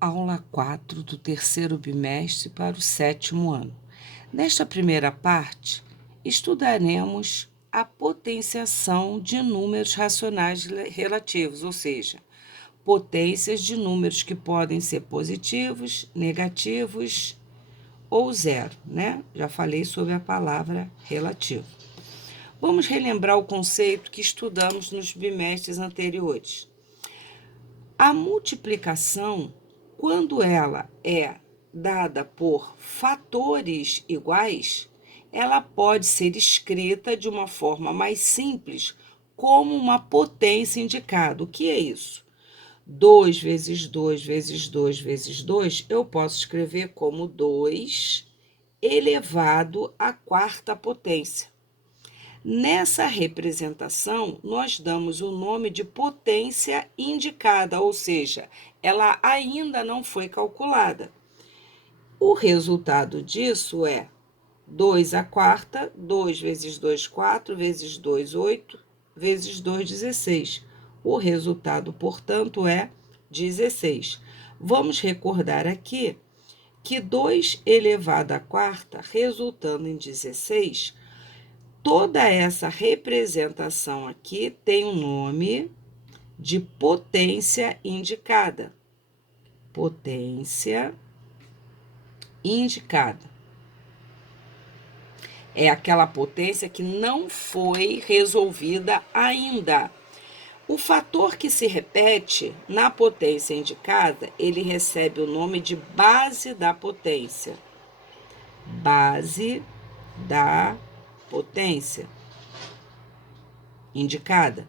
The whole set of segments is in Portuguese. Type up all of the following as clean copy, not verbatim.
Aula 4 do terceiro bimestre para o sétimo ano. Nesta primeira parte, estudaremos a potenciação de números racionais relativos, ou seja, potências de números que podem ser positivos, negativos ou zero, né? Já falei sobre a palavra relativo. Vamos relembrar o conceito que estudamos nos bimestres anteriores. A multiplicação, quando ela é dada por fatores iguais, ela pode ser escrita de uma forma mais simples, como uma potência indicada. O que é isso? 2 vezes 2 vezes 2 vezes 2, eu posso escrever como 2 elevado à quarta potência. Nessa representação, nós damos o nome de potência indicada, ou seja, ela ainda não foi calculada. O resultado disso é 2 à quarta, 2 vezes 2, 4, vezes 2, 8, vezes 2, 16. O resultado, portanto, é 16. Vamos recordar aqui que 2 elevado à quarta, resultando em 16, toda essa representação aqui tem o nome de potência indicada. Potência indicada. É aquela potência que não foi resolvida ainda. O fator que se repete na potência indicada, ele recebe o nome de base da potência. Base da potência indicada.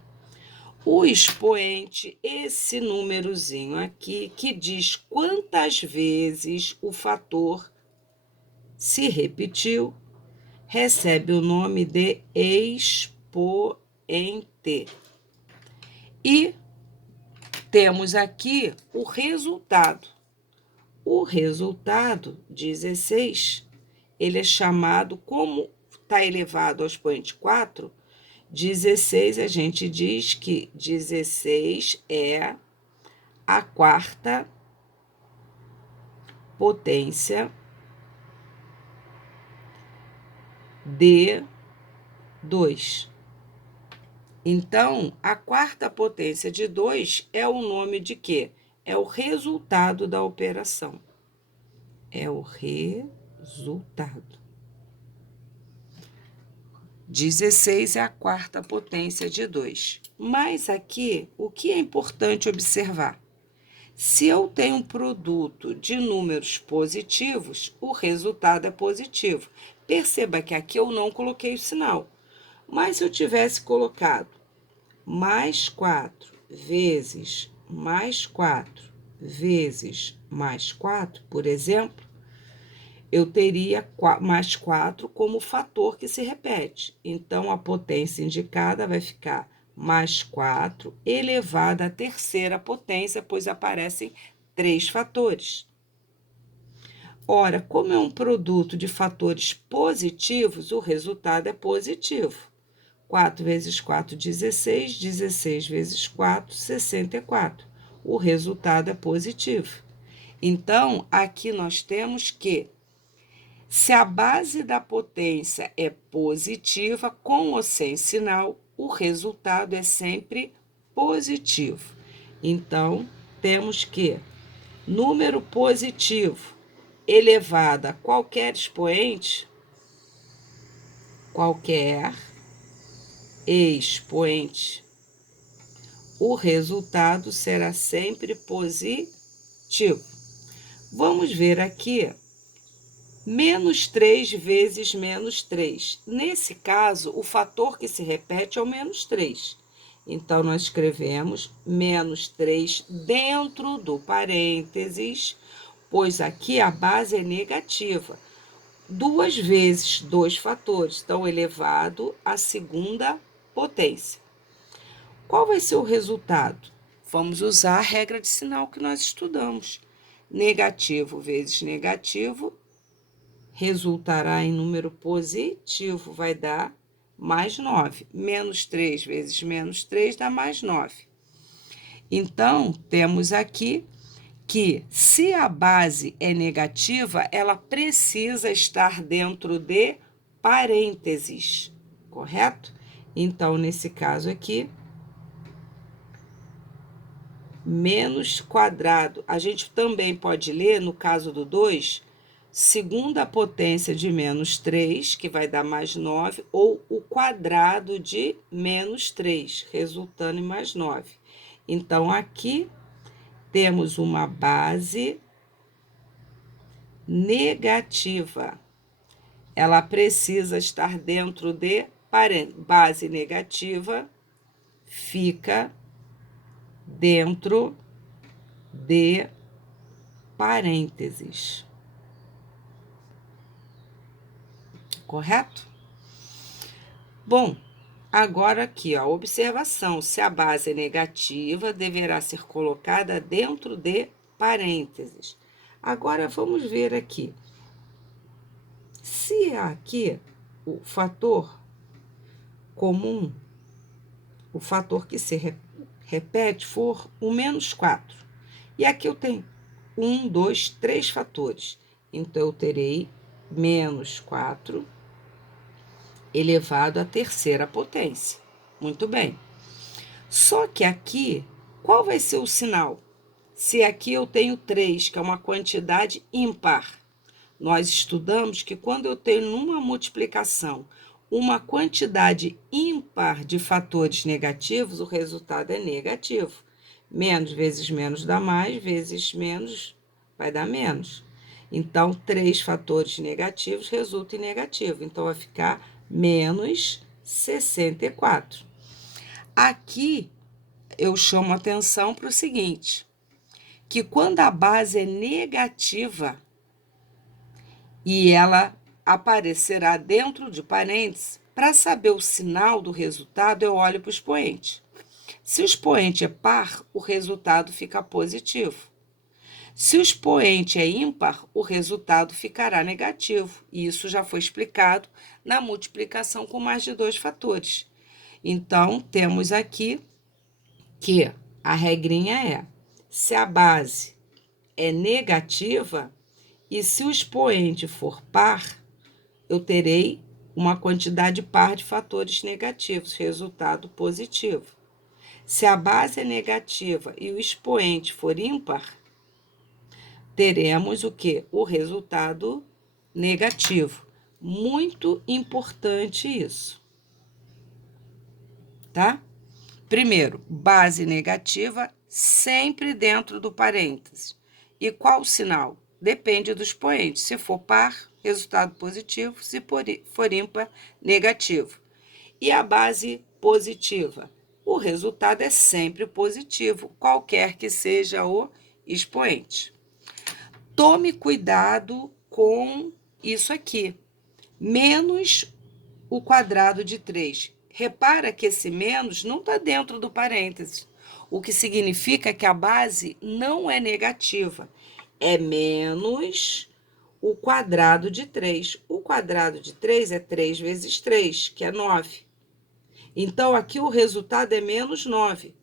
O expoente, esse númerozinho aqui, que diz quantas vezes o fator se repetiu, recebe o nome de expoente. E temos aqui o resultado. O resultado, 16, ele é chamado, como está elevado ao expoente 4, 16, a gente diz que 16 é a quarta potência de 2. Então, a quarta potência de 2 é o nome de quê? É o resultado da operação. É o resultado. 16 é a quarta potência de 2. Mas aqui, o que é importante observar? Se eu tenho um produto de números positivos, o resultado é positivo. Perceba que aqui eu não coloquei o sinal. Mas se eu tivesse colocado mais 4 vezes mais 4 vezes mais 4, por exemplo, eu teria mais 4 como fator que se repete. Então, a potência indicada vai ficar mais 4 elevado à terceira potência, pois aparecem 3 fatores. Ora, como é um produto de fatores positivos, o resultado é positivo. 4 vezes 4, 16. 16 vezes 4, 64. O resultado é positivo. Então, aqui nós temos que, se a base da potência é positiva, com ou sem sinal, o resultado é sempre positivo. Então, temos que número positivo elevado a qualquer expoente, o resultado será sempre positivo. Vamos ver aqui. Menos 3 vezes menos 3. Nesse caso, o fator que se repete é o menos 3. Então, nós escrevemos menos 3 dentro do parênteses, pois aqui a base é negativa. 2 vezes 2 fatores, então elevado à segunda potência. Qual vai ser o resultado? Vamos usar a regra de sinal que nós estudamos. Negativo vezes negativo resultará em número positivo, vai dar mais 9. Menos 3 vezes menos 3 dá mais 9. Então, temos aqui que, se a base é negativa, ela precisa estar dentro de parênteses, correto? Então, nesse caso aqui, menos quadrado. A gente também pode ler, no caso do 2, segunda potência de menos 3, que vai dar mais 9, ou o quadrado de menos 3, resultando em mais 9. Então, aqui temos uma base negativa. Ela precisa estar dentro de parênteses. Base negativa fica dentro de parênteses. Correto? Bom, agora aqui, ó, observação. Se a base é negativa, deverá ser colocada dentro de parênteses. Agora, vamos ver aqui. Se aqui o fator comum, o fator que se repete, for o menos 4, e aqui eu tenho 1, 2, 3 fatores. Então, eu terei menos 4 elevado à terceira potência. Muito bem. Só que aqui, qual vai ser o sinal? Se aqui eu tenho 3, que é uma quantidade ímpar, nós estudamos que quando eu tenho numa multiplicação uma quantidade ímpar de fatores negativos, o resultado é negativo. Menos vezes menos dá mais, vezes menos vai dar menos. Então, 3 fatores negativos resultam em negativo. Então, vai ficar menos 64. Aqui, eu chamo atenção para o seguinte, que quando a base é negativa e ela aparecerá dentro de parênteses, para saber o sinal do resultado, eu olho para o expoente. Se o expoente é par, o resultado fica positivo. Se o expoente é ímpar, o resultado ficará negativo. E isso já foi explicado na multiplicação com mais de 2 fatores. Então, temos aqui que a regrinha é, se a base é negativa e se o expoente for par, eu terei uma quantidade par de fatores negativos, resultado positivo. Se a base é negativa e o expoente for ímpar, teremos o quê? O resultado negativo. Muito importante isso, tá? Primeiro, base negativa sempre dentro do parêntese. E qual o sinal? Depende do expoente. Se for par, resultado positivo. Se for ímpar, negativo. E a base positiva? O resultado é sempre positivo, qualquer que seja o expoente. Tome cuidado com isso aqui. Menos o quadrado de 3. Repara que esse menos não está dentro do parênteses, o que significa que a base não é negativa. É menos o quadrado de 3. O quadrado de 3 é 3 vezes 3, que é 9. Então, aqui o resultado é menos 9.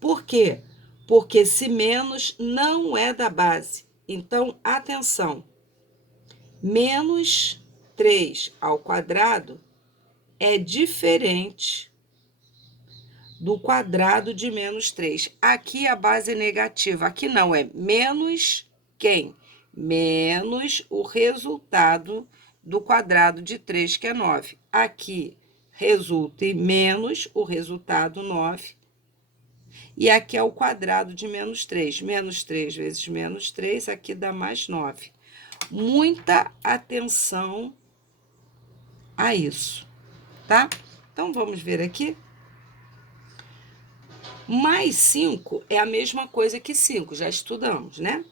Por quê? Porque esse menos não é da base. Então, atenção. Menos 3 ao quadrado é diferente do quadrado de menos 3. Aqui a base é negativa. Aqui não, é menos quem? Menos o resultado do quadrado de 3, que é 9. Aqui resulta em menos o resultado 9. E aqui é o quadrado de menos 3. Menos 3 vezes menos 3, aqui dá mais 9. Muita atenção a isso, tá? Então, vamos ver aqui. Mais 5 é a mesma coisa que 5, já estudamos, né?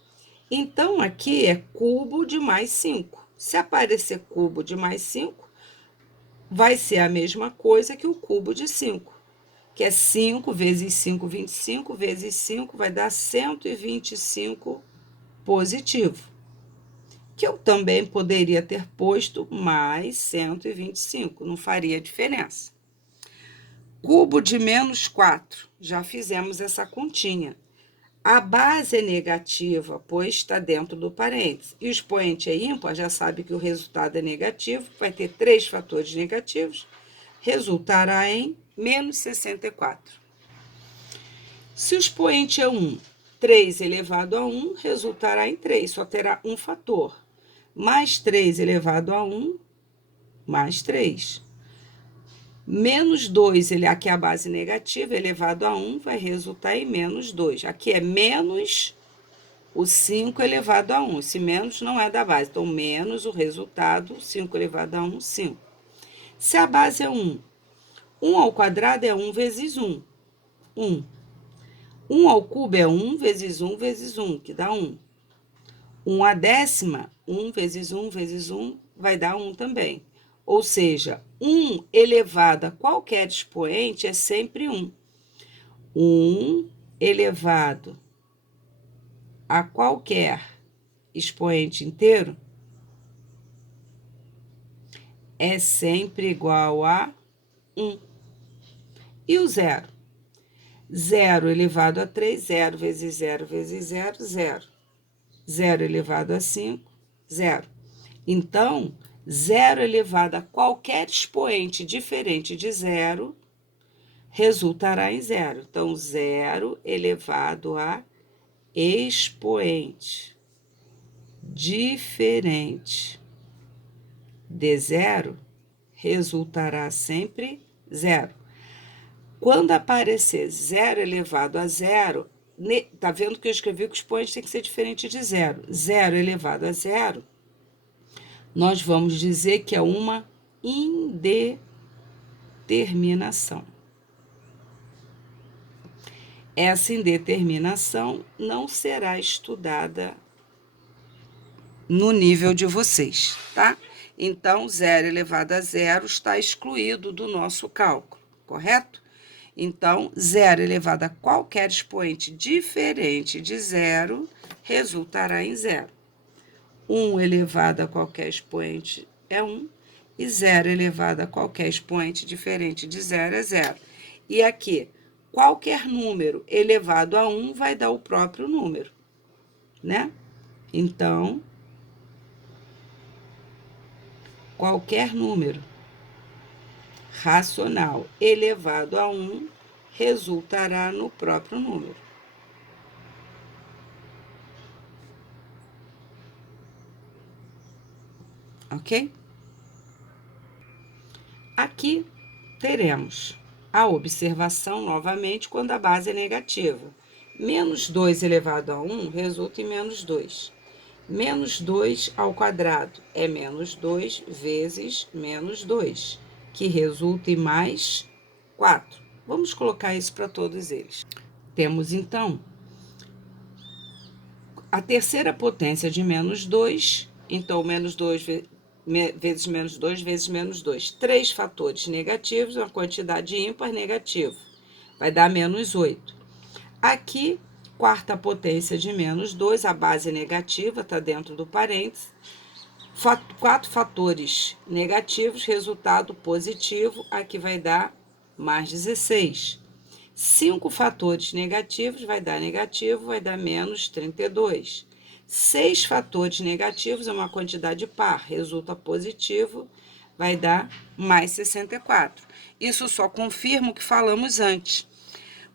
Então, aqui é cubo de mais 5. Se aparecer cubo de mais 5, vai ser a mesma coisa que o cubo de 5, que é 5 vezes 5, 25, vezes 5 vai dar 125 positivo. Que eu também poderia ter posto mais 125, não faria diferença. Cubo de menos 4, já fizemos essa continha. A base é negativa, pois está dentro do parênteses. E o expoente é ímpar, já sabe que o resultado é negativo, vai ter 3 fatores negativos, resultará em menos 64. Se o expoente é 1, 3 elevado a 1 resultará em 3, só terá um fator. Mais 3 elevado a 1, mais 3. Menos 2, aqui é a base negativa, elevado a 1, vai resultar em menos 2. Aqui é menos o 5 elevado a 1. Esse menos não é da base, então menos o resultado, 5 elevado a 1, 5. Se a base é 1, 1 ao quadrado é 1 vezes 1, 1. 1 ao cubo é 1 vezes 1 vezes 1, que dá 1. 1 à décima, 1 vezes 1 vezes 1, vai dar 1 também. Ou seja, 1 elevado a qualquer expoente é sempre 1. 1 elevado a qualquer expoente inteiro é sempre igual a 1. E o zero? 0 elevado a 3, 0 vezes 0 vezes 0, 0. 0 elevado a 5, 0. Então, 0 elevado a qualquer expoente diferente de 0 resultará em 0. Então, 0 elevado a expoente diferente de 0 resultará sempre 0. Quando aparecer 0 elevado a 0, tá vendo que eu escrevi que o expoente tem que ser diferente de 0. 0 elevado a 0, nós vamos dizer que é uma indeterminação. Essa indeterminação não será estudada no nível de vocês, tá? Então, 0 elevado a 0 está excluído do nosso cálculo, correto? Então, 0 elevado a qualquer expoente diferente de 0 resultará em 0. 1 elevado a qualquer expoente é 1, e 0 elevado a qualquer expoente diferente de 0 é 0. E aqui, qualquer número elevado a 1 vai dar o próprio número, né? Então, qualquer número racional elevado a 1 resultará no próprio número. Ok? Aqui teremos a observação novamente quando a base é negativa. Menos 2 elevado a 1 resulta em menos 2. Menos 2 ao quadrado é menos 2 vezes menos 2, que resulta em mais 4. Vamos colocar isso para todos eles. Temos, então, a terceira potência de menos 2, então menos 2 vezes menos 2 vezes menos 2. 3 fatores negativos, uma quantidade ímpar negativa. Vai dar menos 8. Aqui, quarta potência de menos 2, a base negativa, está dentro do parênteses. 4 fatores negativos, resultado positivo, aqui vai dar mais 16. 5 fatores negativos vai dar negativo, vai dar menos 32. 6 fatores negativos é uma quantidade par, resulta positivo, vai dar mais 64. Isso só confirma o que falamos antes.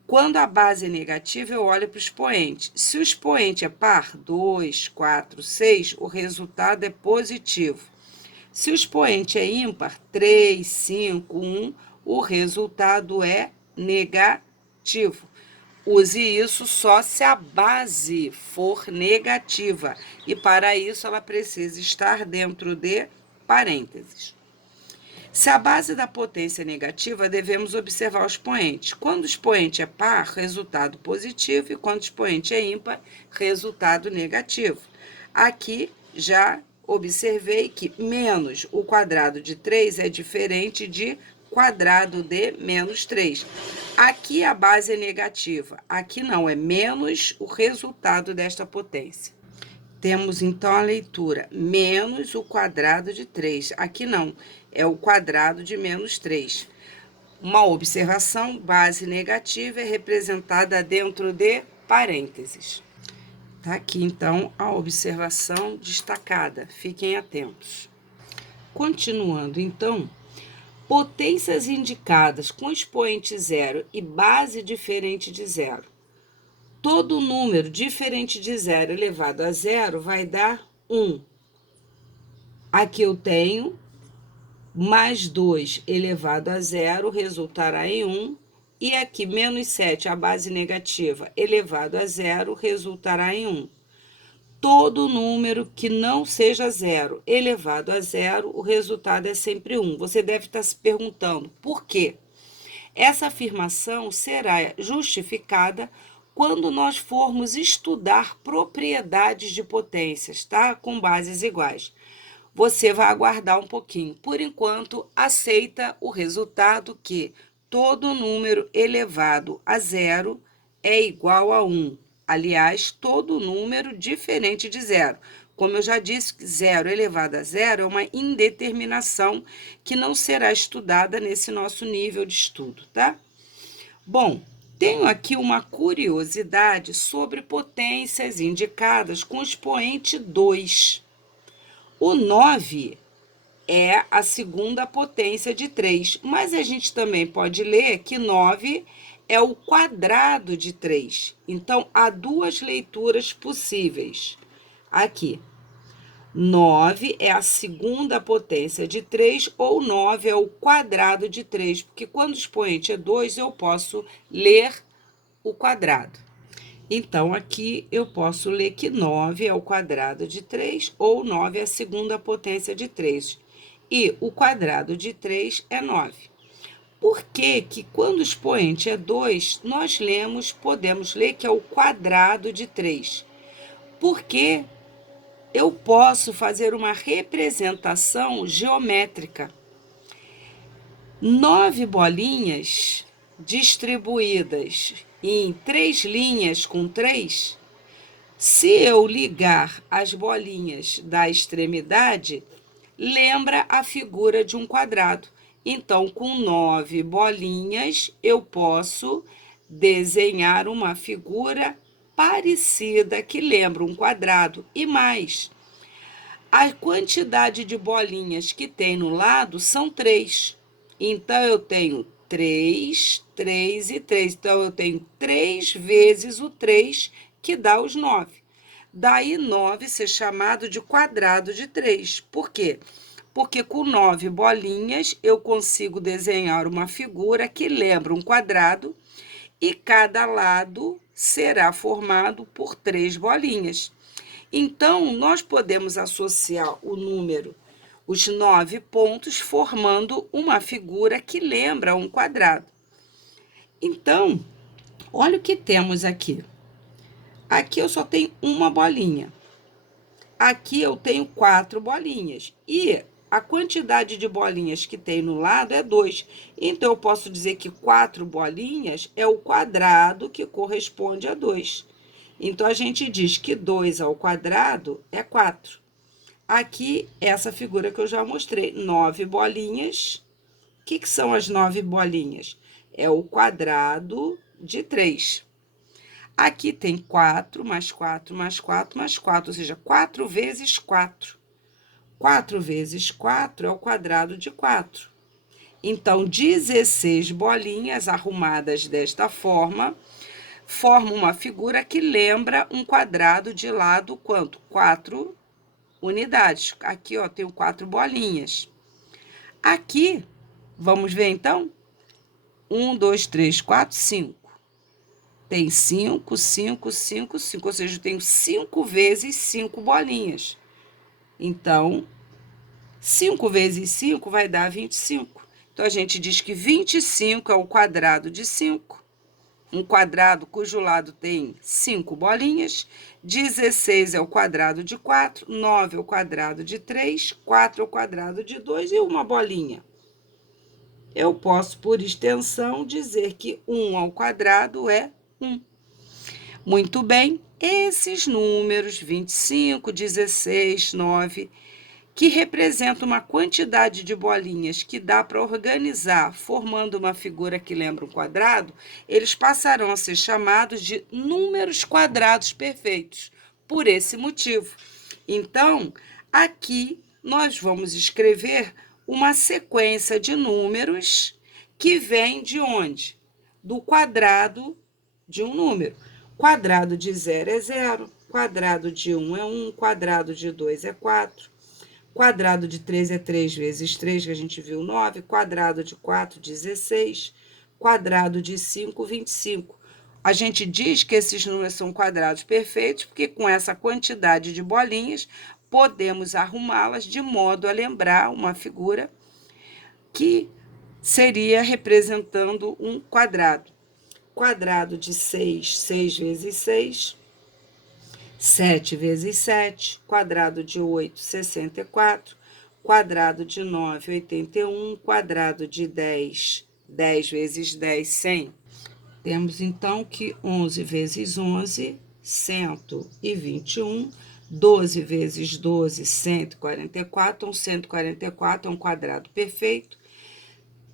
Quando a base é negativa, eu olho para o expoente. Se o expoente é par, 2, 4, 6, o resultado é positivo. Se o expoente é ímpar, 3, 5, 1, o resultado é negativo. Use isso só se a base for negativa. E para isso ela precisa estar dentro de parênteses. Se a base da potência é negativa, devemos observar o expoente. Quando o expoente é par, resultado positivo, e quando o expoente é ímpar, resultado negativo. Aqui já observei que menos o quadrado de 3 é diferente de quadrado de menos 3. Aqui a base é negativa, aqui não, é menos o resultado desta potência. Temos, então, a leitura, menos o quadrado de 3. Aqui não, é o quadrado de menos 3. Uma observação, base negativa é representada dentro de parênteses. Tá aqui, então, a observação destacada. Fiquem atentos. Continuando, então, potências indicadas com expoente zero e base diferente de zero. Todo número diferente de zero elevado a zero vai dar 1. Aqui eu tenho mais 2 elevado a zero, resultará em 1. E aqui, menos 7, a base negativa, elevado a zero, resultará em 1. Todo número que não seja zero elevado a zero, o resultado é sempre 1. Você deve estar se perguntando por quê? Essa afirmação será justificada quando nós formos estudar propriedades de potências, tá? Com bases iguais. Você vai aguardar um pouquinho. Por enquanto, aceita o resultado que todo número elevado a zero é igual a 1. Aliás, todo número diferente de zero. Como eu já disse, zero elevado a zero é uma indeterminação que não será estudada nesse nosso nível de estudo, tá? Bom, tenho aqui uma curiosidade sobre potências indicadas com expoente 2. O 9 é a segunda potência de 3, mas a gente também pode ler que 9 é o quadrado de 3. Então, há duas leituras possíveis aqui. 9 é a segunda potência de 3 ou 9 é o quadrado de 3, porque quando o expoente é 2, eu posso ler o quadrado. Então, aqui eu posso ler que 9 é o quadrado de 3 ou 9 é a segunda potência de 3. E o quadrado de 3 é 9. Por que que quando o expoente é 2, nós podemos ler que é o quadrado de 3? Porque eu posso fazer uma representação geométrica. 9 bolinhas distribuídas em 3 linhas com 3, se eu ligar as bolinhas da extremidade, lembra a figura de um quadrado. Então, com 9 bolinhas, eu posso desenhar uma figura parecida que lembra um quadrado. E mais, a quantidade de bolinhas que tem no lado são 3. Então, eu tenho 3, 3 e 3. Então, eu tenho 3 vezes o 3, que dá os 9. Daí, 9 ser chamado de quadrado de 3. Por quê? Porque com 9 bolinhas, eu consigo desenhar uma figura que lembra um quadrado e cada lado será formado por 3 bolinhas. Então, nós podemos associar o número, os 9 pontos, formando uma figura que lembra um quadrado. Então, olha o que temos aqui. Aqui eu só tenho uma bolinha. Aqui eu tenho 4 bolinhas. E a quantidade de bolinhas que tem no lado é 2. Então, eu posso dizer que 4 bolinhas é o quadrado que corresponde a 2. Então, a gente diz que 2 ao quadrado é 4. Aqui, essa figura que eu já mostrei, 9 bolinhas. O que são as 9 bolinhas? É o quadrado de 3. Aqui tem 4, mais 4, mais 4, mais 4, ou seja, 4 vezes 4. 4 vezes 4 é o quadrado de 4. Então, 16 bolinhas arrumadas desta forma formam uma figura que lembra um quadrado de lado quanto? 4 unidades. Aqui, ó, tenho 4 bolinhas. Aqui, vamos ver então? 1, 2, 3, 4, 5. Tem 5, 5, 5, 5, ou seja, eu tenho 5 vezes 5 bolinhas. Então, 5 vezes 5 vai dar 25. Então, a gente diz que 25 é o quadrado de 5. Um quadrado cujo lado tem 5 bolinhas. 16 é o quadrado de 4. 9 é o quadrado de 3. 4 é o quadrado de 2 e uma bolinha. Eu posso, por extensão, dizer que 1 ao quadrado é 1. Muito bem, esses números 25, 16, 9, que representa uma quantidade de bolinhas que dá para organizar, formando uma figura que lembra um quadrado, eles passarão a ser chamados de números quadrados perfeitos, por esse motivo. Então, aqui nós vamos escrever uma sequência de números que vem de onde? Do quadrado de um número. Quadrado de 0 é 0, quadrado de 1 é 1, quadrado de 2 é 4, quadrado de 3 é 3 vezes 3, que a gente viu 9, quadrado de 4, 16, quadrado de 5, 25. A gente diz que esses números são quadrados perfeitos, porque com essa quantidade de bolinhas, podemos arrumá-las de modo a lembrar uma figura que seria representando um quadrado. Quadrado de 6, 6 vezes 6, 7 vezes 7, quadrado de 8, 64, quadrado de 9, 81, quadrado de 10, 10 vezes 10, 100. Temos, então, que 11 vezes 11, 121, 12 vezes 12, 144, então 144 é um quadrado perfeito.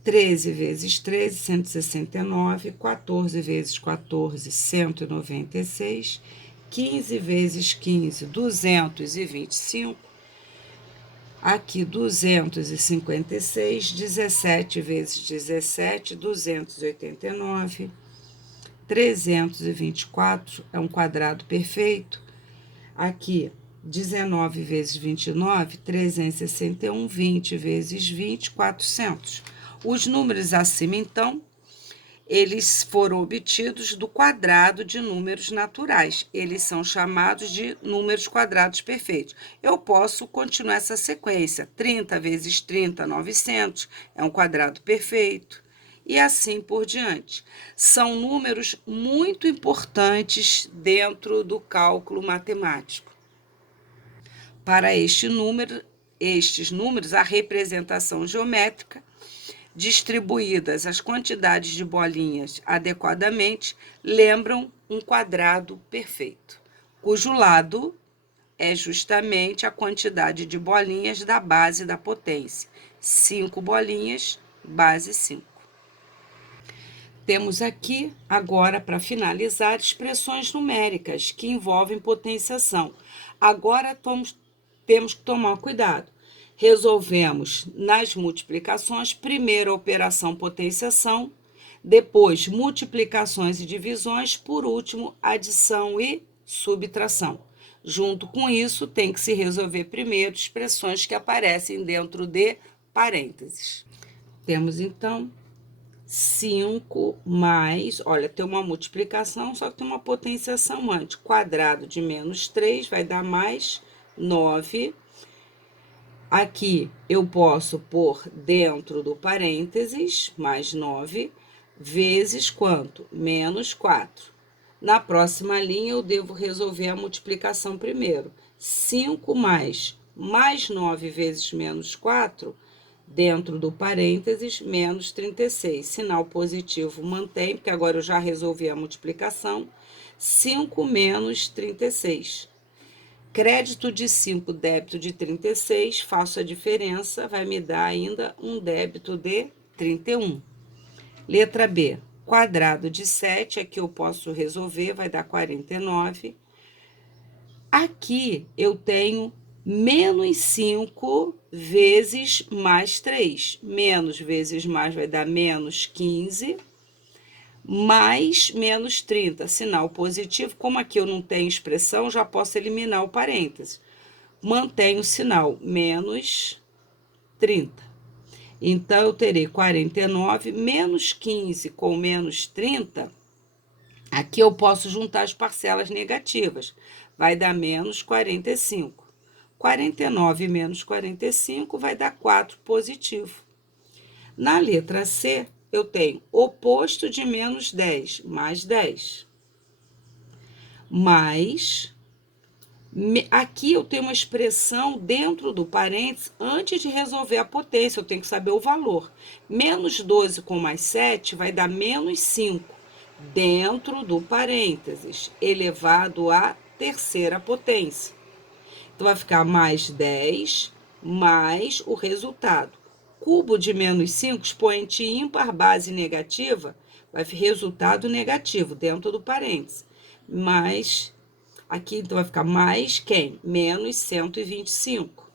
13 vezes 13, 169, 14 vezes 14, 196, 15 vezes 15, 225, aqui 256, 17 vezes 17, 289, 324 é um quadrado perfeito, aqui 19 vezes 29, 361, 20 vezes 20, 400. Os números acima, então, eles foram obtidos do quadrado de números naturais. Eles são chamados de números quadrados perfeitos. Eu posso continuar essa sequência. 30 vezes 30, 900, é um quadrado perfeito. E assim por diante. São números muito importantes dentro do cálculo matemático. Para estes números, a representação geométrica, distribuídas as quantidades de bolinhas adequadamente, lembram um quadrado perfeito, cujo lado é justamente a quantidade de bolinhas da base da potência. 5 bolinhas, base 5. Temos aqui, agora, para finalizar, expressões numéricas que envolvem potenciação. Agora, temos que tomar cuidado. Resolvemos nas multiplicações, primeiro a operação potenciação, depois multiplicações e divisões, por último, adição e subtração. Junto com isso, tem que se resolver primeiro expressões que aparecem dentro de parênteses. Temos, então, 5 mais, olha, tem uma multiplicação, só que tem uma potenciação antes. Quadrado de menos 3 vai dar mais 9. Aqui eu posso pôr dentro do parênteses, mais 9, vezes quanto? Menos 4. Na próxima linha, eu devo resolver a multiplicação primeiro. 5 mais 9 vezes menos 4, dentro do parênteses, menos 36. Sinal positivo mantém, porque agora eu já resolvi a multiplicação. 5 menos 36. Crédito de 5, débito de 36, faço a diferença, vai me dar ainda um débito de 31. Letra B, quadrado de 7, aqui eu posso resolver, vai dar 49. Aqui eu tenho menos 5 vezes mais 3. Menos vezes mais vai dar menos 15. Mais menos 30, sinal positivo. Como aqui eu não tenho expressão, já posso eliminar o parêntese. Mantenho o sinal menos 30. Então, eu terei 49 menos 15 com menos 30. Aqui eu posso juntar as parcelas negativas. Vai dar menos 45. 49 menos 45 vai dar 4 positivo. Na letra C, eu tenho oposto de menos 10, mais 10. Mais, aqui eu tenho uma expressão dentro do parênteses, antes de resolver a potência, eu tenho que saber o valor. Menos 12 com mais 7 vai dar menos 5, dentro do parênteses, elevado à terceira potência. Então, vai ficar mais 10 mais o resultado. Cubo de menos 5, expoente ímpar, base negativa, vai ficar resultado negativo dentro do parênteses. Mais, aqui então vai ficar mais quem? Menos 125.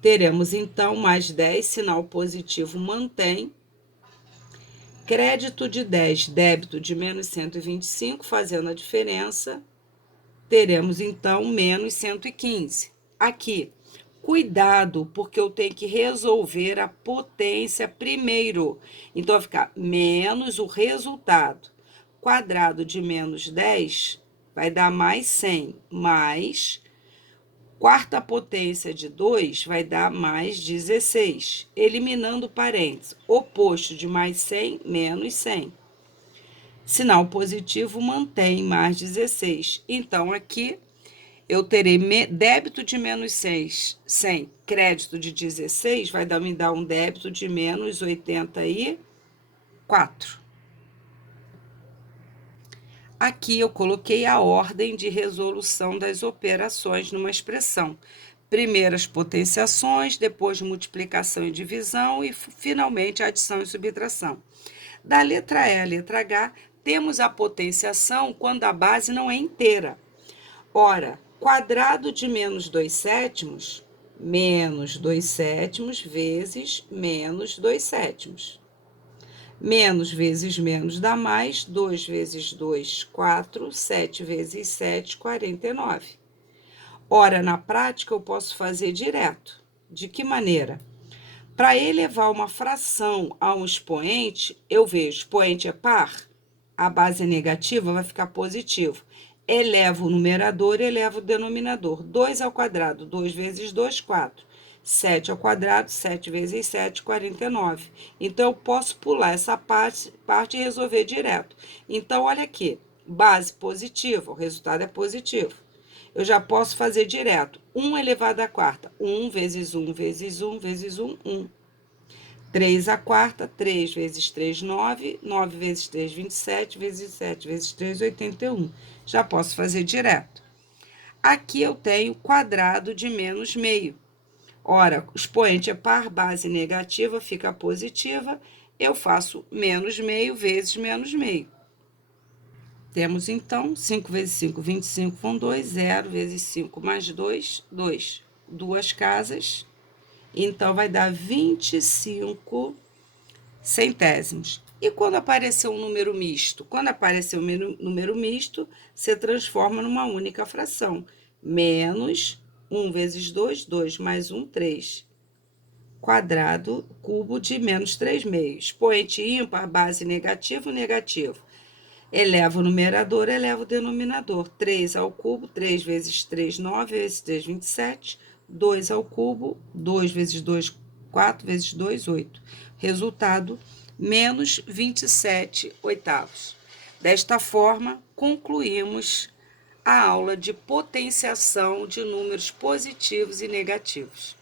Teremos então mais 10, sinal positivo mantém. Crédito de 10, débito de menos 125, fazendo a diferença, teremos então menos 115. Aqui, cuidado, porque eu tenho que resolver a potência primeiro. Então, vai ficar menos o resultado. Quadrado de menos 10 vai dar mais 100, mais quarta potência de 2 vai dar mais 16. Eliminando parênteses, oposto de mais 100, menos 100. Sinal positivo mantém mais 16. Então, aqui eu terei débito de menos 100, crédito de 16, vai me dar um débito de menos 84. Aqui eu coloquei a ordem de resolução das operações numa expressão. Primeiro as potenciações, depois multiplicação e divisão e, finalmente, adição e subtração. Da letra E à letra H, temos a potenciação quando a base não é inteira. Ora, quadrado de menos 2 sétimos, menos 2 sétimos vezes menos 2 sétimos. Menos vezes menos dá mais, 2 vezes 2, 4, 7 vezes 7, 49. Ora, na prática, eu posso fazer direto. De que maneira? Para elevar uma fração a um expoente, eu vejo, expoente é par, a base é negativa, vai ficar positivo. Elevo o numerador, elevo o denominador. 2 ao quadrado, 2 vezes 2, 4. 7 ao quadrado, 7 vezes 7, 49. Então, eu posso pular essa parte e resolver direto. Então, olha aqui, base positiva, o resultado é positivo. Eu já posso fazer direto. 1 elevado à quarta, 1 vezes 1 vezes 1 vezes 1, 1. 3 à quarta, 3 vezes 3, 9. 9 vezes 3, 27. Vezes 7 vezes 3, 81. Já posso fazer direto. Aqui eu tenho quadrado de menos meio. Ora, o expoente é par, base negativa, fica positiva. Eu faço menos meio vezes menos meio. Temos, então, 5 vezes 5, 25 com 2, 0 vezes 5 mais 2, 2. Duas casas, então vai dar 25 centésimos. E quando aparecer um número misto? Quando aparecer um número misto, você transforma numa única fração. Menos 1 vezes 2, 2 mais 1, 3. Quadrado, cubo de menos 3 meios. Expoente ímpar, base negativo, negativo. Eleva o numerador, eleva o denominador. 3 ao cubo, 3 vezes 3, 9, vezes 3, 27. 2 ao cubo, 2 vezes 2, 4, vezes 2, 8. Resultado, menos 27 oitavos. Desta forma, concluímos a aula de potenciação de números positivos e negativos.